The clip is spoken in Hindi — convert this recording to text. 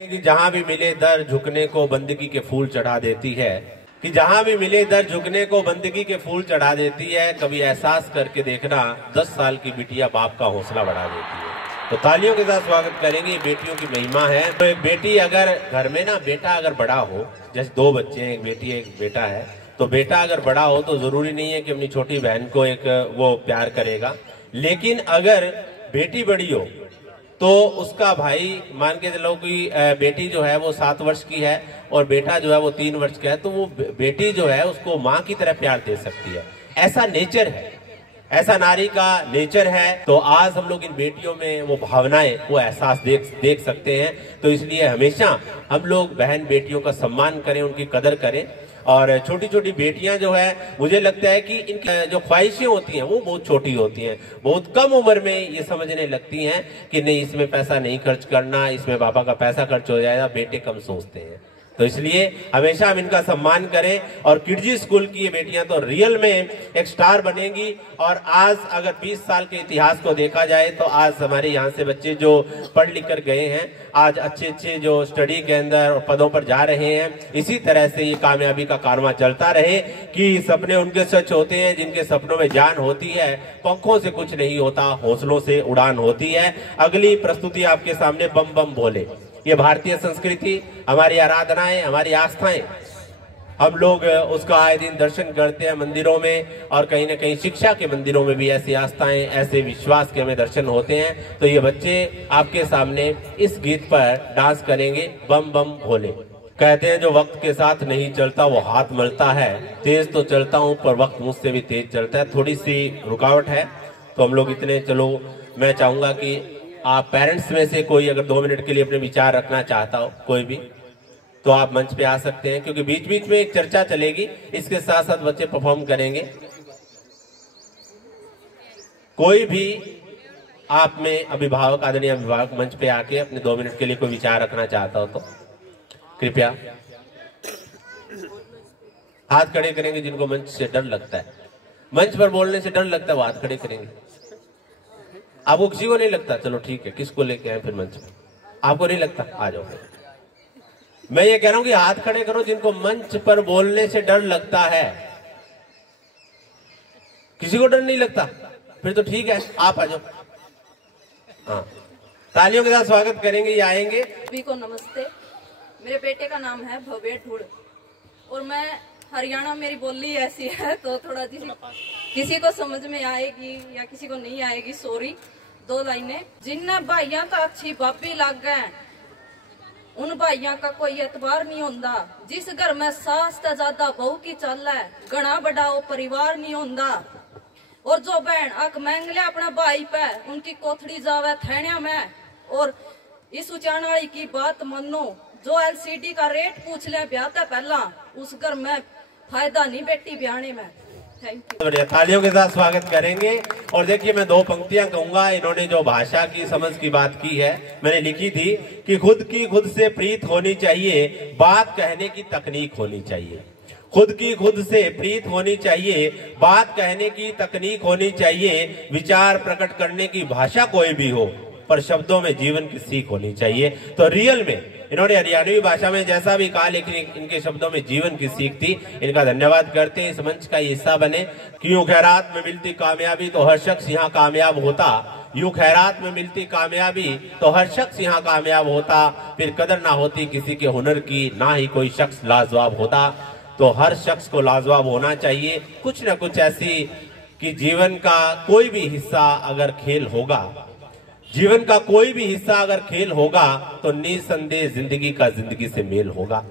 कि जहां भी मिले दर झुकने को बंदगी के फूल चढ़ा देती है, कि जहां भी मिले दर झुकने को बंदगी के फूल चढ़ा देती है। कभी एहसास करके देखना 10 साल की बिटिया बाप का हौसला बढ़ा देती है। तो तालियों के साथ स्वागत करेंगे। बेटियों की महिमा है। तो एक बेटी अगर घर में ना बेटा अगर बड़ा हो, जैसे 2 बच्चे हैं, एक बेटी एक बेटा है, तो बेटा अगर बड़ा हो तो जरूरी नहीं है कि अपनी छोटी बहन को एक वो प्यार करेगा, लेकिन अगर बेटी बड़ी हो तो उसका भाई मान के चलो कि बेटी जो है वो 7 वर्ष की है और बेटा जो है वो 3 वर्ष का है, तो वो बेटी जो है उसको माँ की तरह प्यार दे सकती है। ऐसा नेचर है, ऐसा नारी का नेचर है। तो आज हम लोग इन बेटियों में वो भावनाएं, वो एहसास देख सकते हैं। तो इसलिए हमेशा हम लोग बहन बेटियों का सम्मान करें, उनकी कदर करें। और छोटी छोटी बेटियां जो है, मुझे लगता है कि इनकी जो ख्वाहिशें होती हैं वो बहुत छोटी होती हैं। बहुत कम उम्र में ये समझने लगती हैं कि नहीं, इसमें पैसा नहीं खर्च करना, इसमें पापा का पैसा खर्च हो जाएगा। बेटे कम सोचते हैं, तो इसलिए हमेशा हम इनका सम्मान करें। और किडजी स्कूल की ये बेटियां तो रियल में एक स्टार बनेंगी। और आज अगर 20 साल के इतिहास को देखा जाए तो आज हमारे यहाँ से बच्चे जो पढ़ लिख कर गए हैं, आज अच्छे अच्छे जो स्टडी के अंदर और पदों पर जा रहे हैं। इसी तरह से ये कामयाबी का कारवां चलता रहे कि सपने उनके सच होते हैं जिनके सपनों में जान होती है। पंखों से कुछ नहीं होता, हौसलों से उड़ान होती है। अगली प्रस्तुति आपके सामने बम बम भोले। ये भारतीय संस्कृति, हमारी आराधनाएं, हमारी आस्थाएं, हम लोग उसका आए दिन दर्शन करते हैं मंदिरों में, और कहीं ना कहीं शिक्षा के मंदिरों में भी ऐसी आस्थाएं, ऐसे विश्वास के हमें दर्शन होते हैं। तो ये बच्चे आपके सामने इस गीत पर डांस करेंगे, बम बम भोले। कहते हैं जो वक्त के साथ नहीं चलता वो हाथ मलता है। तेज तो चलता हूं पर वक्त मुझसे भी तेज चलता है। थोड़ी सी रुकावट है तो हम लोग इतने, चलो मैं चाहूंगा कि आप पेरेंट्स में से कोई अगर 2 मिनट के लिए अपने विचार रखना चाहता हो, कोई भी, तो आप मंच पे आ सकते हैं, क्योंकि बीच बीच में एक चर्चा चलेगी, इसके साथ साथ बच्चे परफॉर्म करेंगे। कोई भी आप में अभिभावक, आदरणीय अभिभावक मंच पे आके अपने 2 मिनट के लिए कोई विचार रखना चाहता हो तो कृपया हाथ खड़े करेंगे। जिनको मंच से डर लगता है, मंच पर बोलने से डर लगता है, वो हाथ खड़े करेंगे। आपको किसी को नहीं लगता, चलो ठीक है, किसको लेके आए फिर मंच पे? आपको नहीं लगता, आ जाओ। मैं ये कह रहा हूं कि हाथ खड़े करो जिनको मंच पर बोलने से डर लगता है। किसी को डर नहीं लगता, फिर तो ठीक है, आप आ जाओ। हाँ, तालियों के साथ स्वागत करेंगे, ये आएंगे। सभी को नमस्ते। मेरे बेटे का नाम है भव्य ढूढ़ और मैं हरियाणा, मेरी बोली ऐसी है तो थोड़ा किसी को समझ में आएगी या किसी को नहीं आएगी, सॉरी। 2 लाइनें। जिन भाइयों का अच्छी बाबी लग गए उन भाइयों का कोई एतबार नहीं होता। जिस घर में सास से ज्यादा बहू की चल है, घना बड़ा वो परिवार नहीं होता। और जो बहन अक मांग ले अपना भाई पे, उनकी कोथड़ी जावे थैणिया में। और इस उचानाली की बात मानो, जो LCD का रेट पूछ ले ब्याह से पहला, उस घर में फायदा नहीं बेटी ब्याहने में। बढ़िया, तालियों के साथ स्वागत करेंगे। और देखिए, मैं 2 पंक्तियां कहूंगा। इन्होंने जो भाषा की समझ की बात की है, मैंने लिखी थी कि खुद की खुद से प्रीत होनी चाहिए, बात कहने की तकनीक होनी चाहिए। खुद की खुद से प्रीत होनी चाहिए, बात कहने की तकनीक होनी चाहिए। विचार प्रकट करने की भाषा कोई भी हो, पर शब्दों में जीवन की सीख होनी चाहिए। तो रियल में इन्होंने हरियाणवी भाषा में जैसा भी कहा, लेकिन इनके शब्दों में जीवन की सीख थी। इनका धन्यवाद करते हैं। इस मंच का हिस्सा बने। कि यूं खैरात में मिलती कामयाबी तो हर शख्स यहाँ कामयाब होता। यूं खैरात में मिलती कामयाबी तो हर शख्स यहाँ कामयाब होता। फिर कदर ना होती किसी के हुनर की, ना ही कोई शख्स लाजवाब होता। तो हर शख्स को लाजवाब होना चाहिए। कुछ ना कुछ ऐसी कि जीवन का कोई भी हिस्सा अगर खेल होगा, जीवन का कोई भी हिस्सा अगर खेल होगा, तो निसंदेह जिंदगी का जिंदगी से मेल होगा।